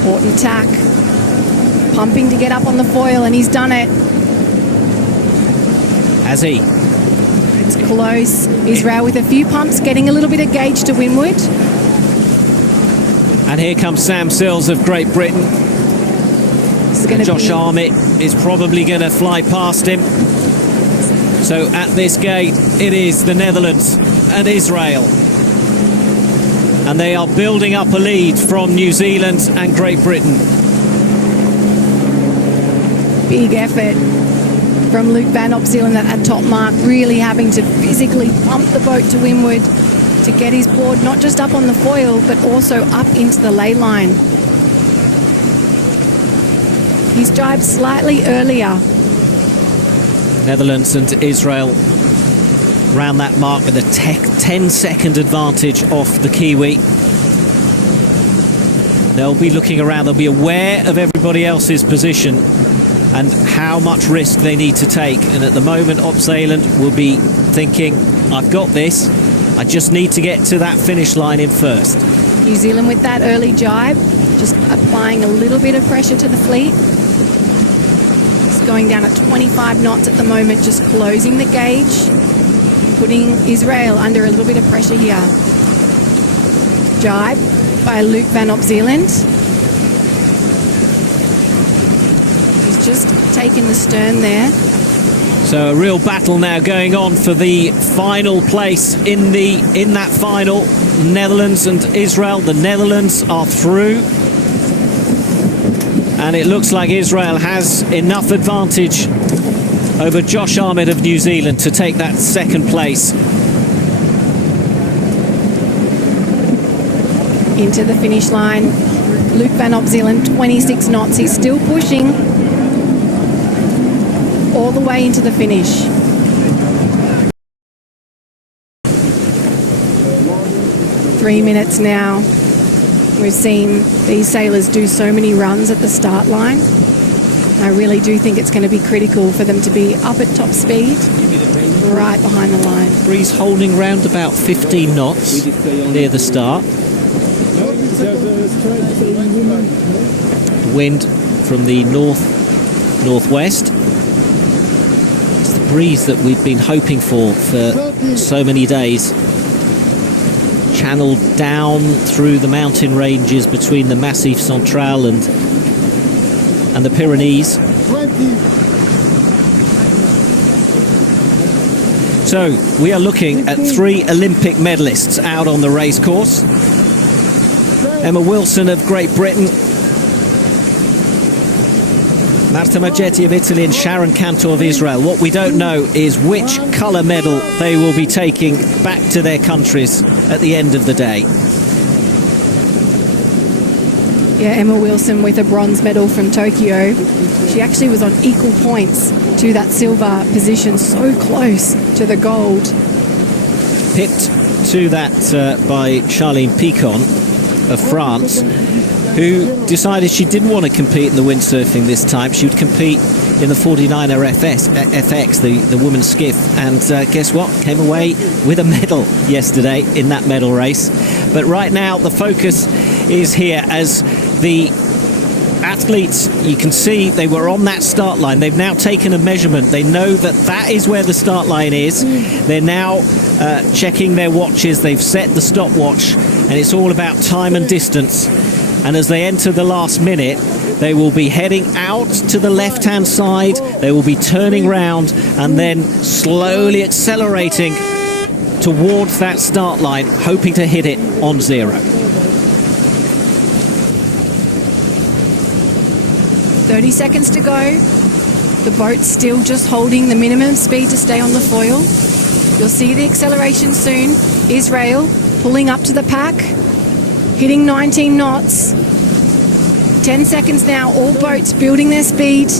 Important tack. Pumping to get up on the foil, and he's done it. Has he? It's close. Israel with a few pumps, getting a little bit of gauge to windward. And here comes Sam Sills of Great Britain. Josh Hami is probably going to fly past him. So at this gate, it is the Netherlands and Israel. And they are building up a lead from New Zealand and Great Britain. Big effort from Luke van Opselen at that top mark, really having to physically pump the boat to windward to get his board not just up on the foil, but also up into the ley line. He's dived slightly earlier. Netherlands and Israel round that mark with a 10-second advantage off the Kiwi. They'll be looking around, they'll be aware of everybody else's position and how much risk they need to take. And at the moment, Opselen will be thinking, I've got this, I just need to get to that finish line in first. New Zealand with that early jibe, just applying a little bit of pressure to the fleet. It's going down at 25 knots at the moment, just closing the gauge, putting Israel under a little bit of pressure here. Jibe by Luke van Opselen. He's just taken the stern there. So a real battle now going on for the final place in that final. Netherlands and Israel. The Netherlands are through. And it looks like Israel has enough advantage over Josh Hami of New Zealand to take that second place. Into the finish line. Luke van Opselen, 26 knots. He's still pushing all the way into the finish. Three minutes now. We've seen these sailors do so many runs at the start line. I really do think it's going to be critical for them to be up at top speed, right behind the line. Breeze holding round about 15 knots near the start. Wind from the northwest. It's the breeze that we've been hoping for so many days. Channeled down through the mountain ranges between the Massif Central and the Pyrenees. So we are looking at 3 Olympic medalists out on the race course. Emma Wilson of Great Britain, Marta Maggetti of Italy, and Sharon Cantor of Israel. What we don't know is which colour medal they will be taking back to their countries at the end of the day. Yeah, Emma Wilson with a bronze medal from Tokyo. She actually was on equal points to that silver position, so close to the gold. Pipped to that by Charlene Picon of France, who decided she didn't want to compete in the windsurfing this time. She would compete in the 49er FX, the women's skiff, and guess what? Came away with a medal yesterday in that medal race. But right now the focus is here as the athletes, you can see they were on that start line. They've now taken a measurement. They know that that is where the start line is. They're now checking their watches. They've set the stopwatch, and it's all about time and distance. And as they enter the last minute, they will be heading out to the left-hand side. They will be turning round and then slowly accelerating towards that start line, hoping to hit it on 0. 30 seconds to go. The boat's still just holding the minimum speed to stay on the foil. You'll see the acceleration soon. Israel pulling up to the pack, hitting 19 knots. 10 seconds now, all boats building their speed.